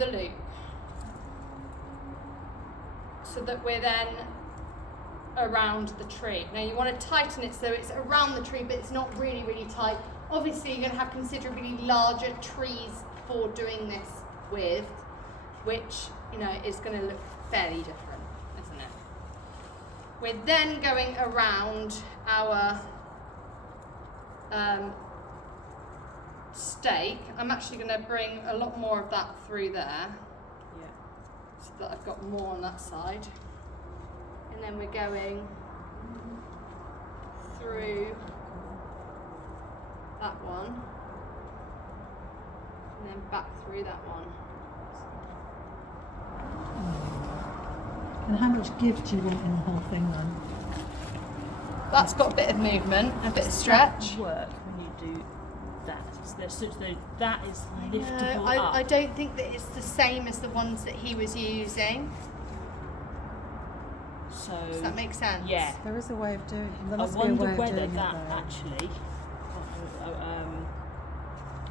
the loop so that we're then around the tree. Now you want to tighten it so it's around the tree, but it's not really, really tight. Obviously, you're going to have considerably larger trees for doing this with, which, you know, is going to look fairly different, isn't it? We're then going around our stake. I'm actually going to bring a lot more of that through there, so that I've got more on that side. And then we're going through that one, and then back through that one. And how much give do you want in the whole thing then? That's got a bit of movement, a bit of stretch. Work when you do that. So that is liftable up. I don't think that it's the same as the ones that he was using. So Does that make sense? yeah. There is a way of doing it. There I must be a way wonder of whether doing that it though. actually.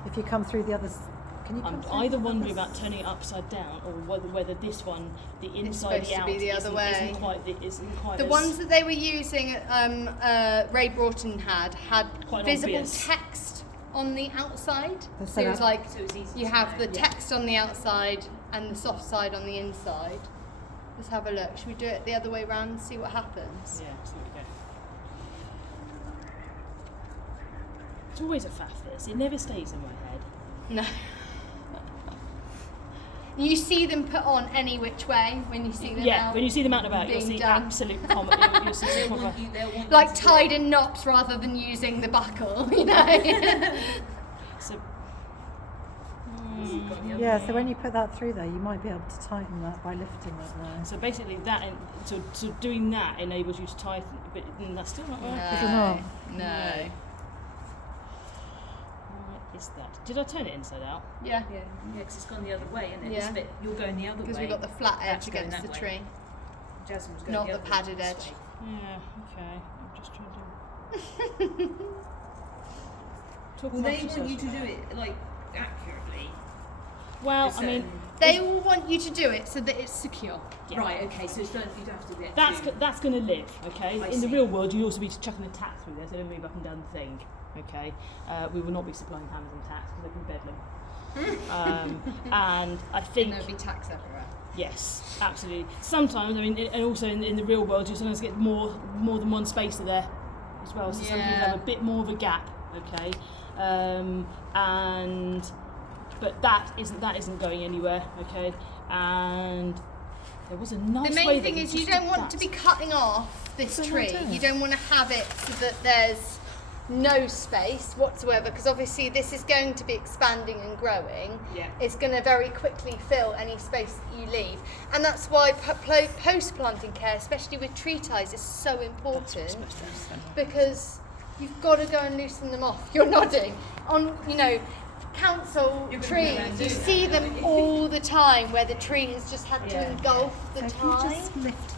If you come through the others, can you come I'm through either the wondering others? about turning it upside down, or whether this one, the inside, supposed the to out, be the other way. isn't quite The as, ones that they were using, Ray Broughton had Quite visible obvious. text on the outside. That's So it was that- like So it's easy you to have know. the text on the outside and the soft side on the inside. Let's have a look. Should we do it the other way round and see what happens? Yeah, so we go. It's always a faff. This it never stays in my head. No. You see them put on any which way when you see them Yeah, out. when you see them out and about, you'll being see done. absolute comedy. You'll see They'll proper- want you, they'll want Like you to tied in knots rather than using the buckle, you know. So, got the other Yeah, so when you put that through there, you might be able to tighten that by lifting it there. so basically, so doing that enables you to tighten, but that's still not right. Is it not? No. What is that? Did I turn it inside out? Yeah. Yeah, because it's gone the other way, and then Yeah. this bit you're going the other way. Because we've got the flat edge That's going against the that way. tree, Jasmine was going not the the other padded way, edge. this way. Yeah. Okay. I'm just trying to. Talk Well, they amongst want you yourselves to do about it like accurately. Well, It's I mean, certain- They will want you to do it so that it's secure. yeah. Right. Okay. So it's you don't have to do it. That's going to live, okay? I In the see. real world, you also be chucking a tack through there, so they move up and down the thing, okay? We will not be supplying hammers and tacks because they can bedlam. And I think, There'll be tacks everywhere. yes, absolutely. Sometimes, I mean, and also in the real world, you sometimes get more than one spacer there as well. So some people Yeah. have a bit more of a gap, okay? But that isn't going anywhere, okay? And there was a nice The way main that thing we is you just don't did want that. to be cutting off this So tree. not You don't want to have it so that there's no space whatsoever, because obviously this is going to be expanding and growing. Yeah. It's going to very quickly fill any space that you leave, and that's why post-planting care, especially with tree ties, is so important, because you've got to go and loosen them off. You're nodding on, you know, council You're gonna go trees. around You doing see that, them all the time where the tree has just had to Yeah. engulf the So if tie. you just lift,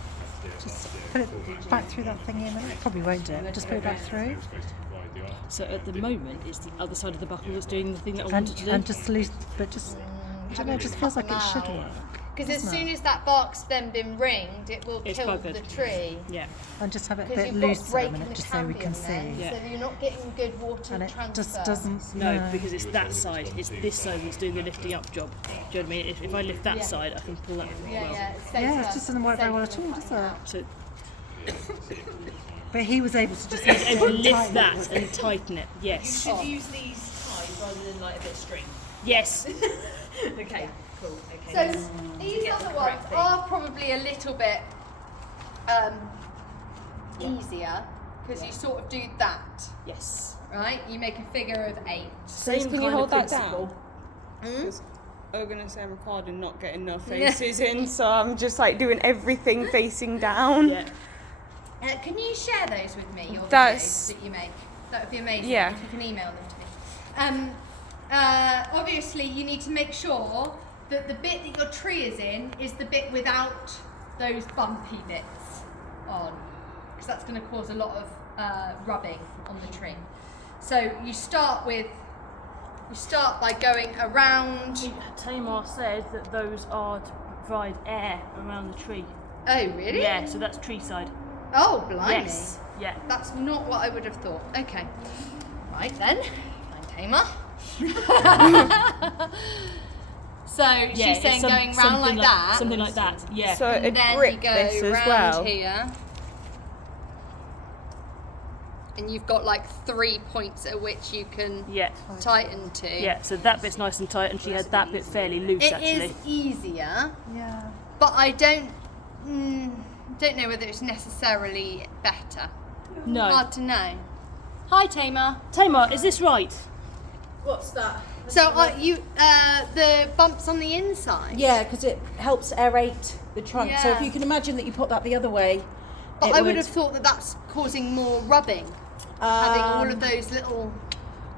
just put it back through that thingy in there, probably won't do it, just put it back through. So at the moment, it's the other side of the buckle that's doing the thing that I wanted to do. And just loose, but just, I don't know, it just feels like it should work. Because as doesn't soon it? as that bark's then been ringed, it will It's kill buggered. the tree. Yeah. And just have it a Because bit you've got loose for break a in minute, the just so we can cambium then, see. Yeah. so that you're not getting good water And it transfer. just doesn't, No, because it's that side. It's this side that's doing the lifting up job. Do you know what I mean? If I lift that Yeah. side, I can pull that Yeah, well. yeah, it's Yeah, safer- it just doesn't work very well safer at all, than does cutting it? out. So But he was able to just and lift tighten that it. and tighten it. You Yes. should use these ties rather than like a bit of string. Yes. Okay. Cool. Okay. So yes. these get other the ones correct thing. are probably a little bit easier, because you sort of do that, Yes. right? You make a figure of 8. Same Can you kind hold of that principle. I'm gonna say I'm recording, not getting no faces in, so I'm just like doing everything facing down. Yeah. Can you share those with me, your That's- videos that you make? That would be amazing Yeah. if you can email them to me. Obviously, you need to make sure that the bit that your tree is in is the bit without those bumpy bits on, because that's going to cause a lot of rubbing on the tree. So you start with You start by going around. Tamar said that those are to provide air around the tree. Oh, really? Yeah, so that's tree side. Oh, blimey. Yes. Yeah. That's not what I would have thought. Okay. Right then. Fine, Tamer. So Yeah, she's it's saying going round something like that. Something like that, yeah. So And it'd then you grip go this as round well. here. And you've got like 3 points at which you can Yeah. tighten to. Yeah, so that bit's nice and tight, and she had that bit fairly loose, It actually. is easier, Yeah. but I don't know whether it's necessarily better. No. Hard to know. Hi, Tamer. Tamar, is this right? What's that? So the bumps on the inside. Yeah, because it helps aerate the trunk. So if Yeah. you can imagine that you put that the other way, But it I would have thought that that's causing more rubbing, having all of those little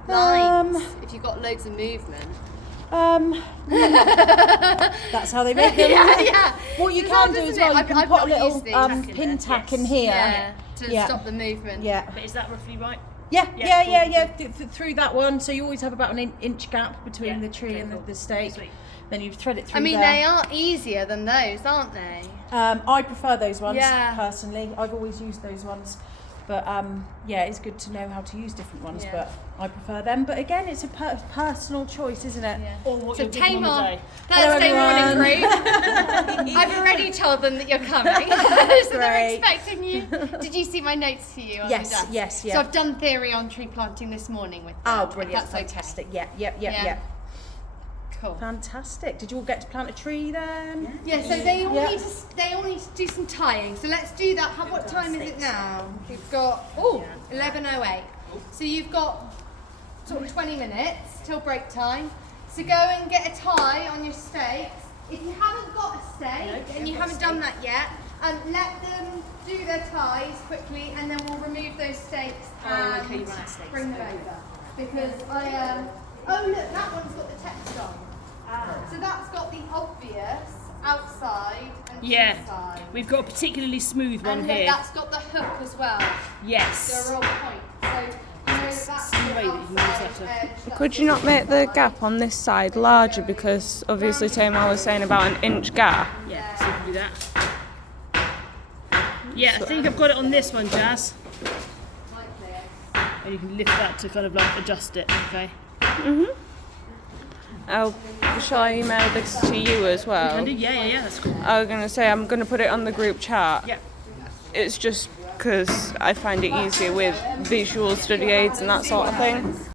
lines. If you've got loads of movement. That's how they make them. yeah. What you It's can hard, do as isn't well, it? you I've can not put a little used these. pin tack in Yes. here. Yeah, to Yeah. stop the movement. Yeah. But is that roughly right? Yeah, Yeah, yeah, cool. through that one. So you always have about an inch gap between Yeah, the tree okay, and cool. the stake. Sweet. Then you thread it through I mean, there. they are easier than those, aren't they? I prefer those ones Yeah. personally. I've always used those ones, but yeah, it's good to know how to use different ones. Yeah. But I prefer them. But again, it's a personal choice, isn't it? Or what So you're doing on the Tamar, day. Thursday Hello, morning group. I've already told them that you're coming, so they're Great. expecting you. Did you see my notes for you on Yes, the desk? yes, yeah. So I've done theory on tree planting this morning with them. Oh, if brilliant! That's Fantastic. okay. Yeah. Cool. Fantastic. Did you all get to plant a tree then? Yeah, so they all Yeah. need to do some tying. So let's do that. What time is it now? We've got 11:08. So you've got sort of 20 minutes till break time. So go and get a tie on your stakes. If you haven't got a stake and you haven't done that yet, let them do their ties quickly, and then we'll remove those stakes and okay, you run out of stakes. bring them over. Because oh look, that one's got the text on. So that's got the obvious outside and Yeah. inside. We've got a particularly smooth one And look, here. that's got the hook as well. Yes. They're all points. So you know that's the way that you can use outside that to- edge, that's Could you not make the gap on this side larger, because obviously Tamar was saying about an inch gap. Yeah, so you can do that. Yeah, I think I've got it on this one, Jazz. like this. And you can lift that to kind of like adjust it, okay? Shall I email this to you as well? Can do? Yeah, that's cool. I was going to say I'm going to put it on the group chat. Yeah. It's just because I find it easier with visual study aids and that sort of thing.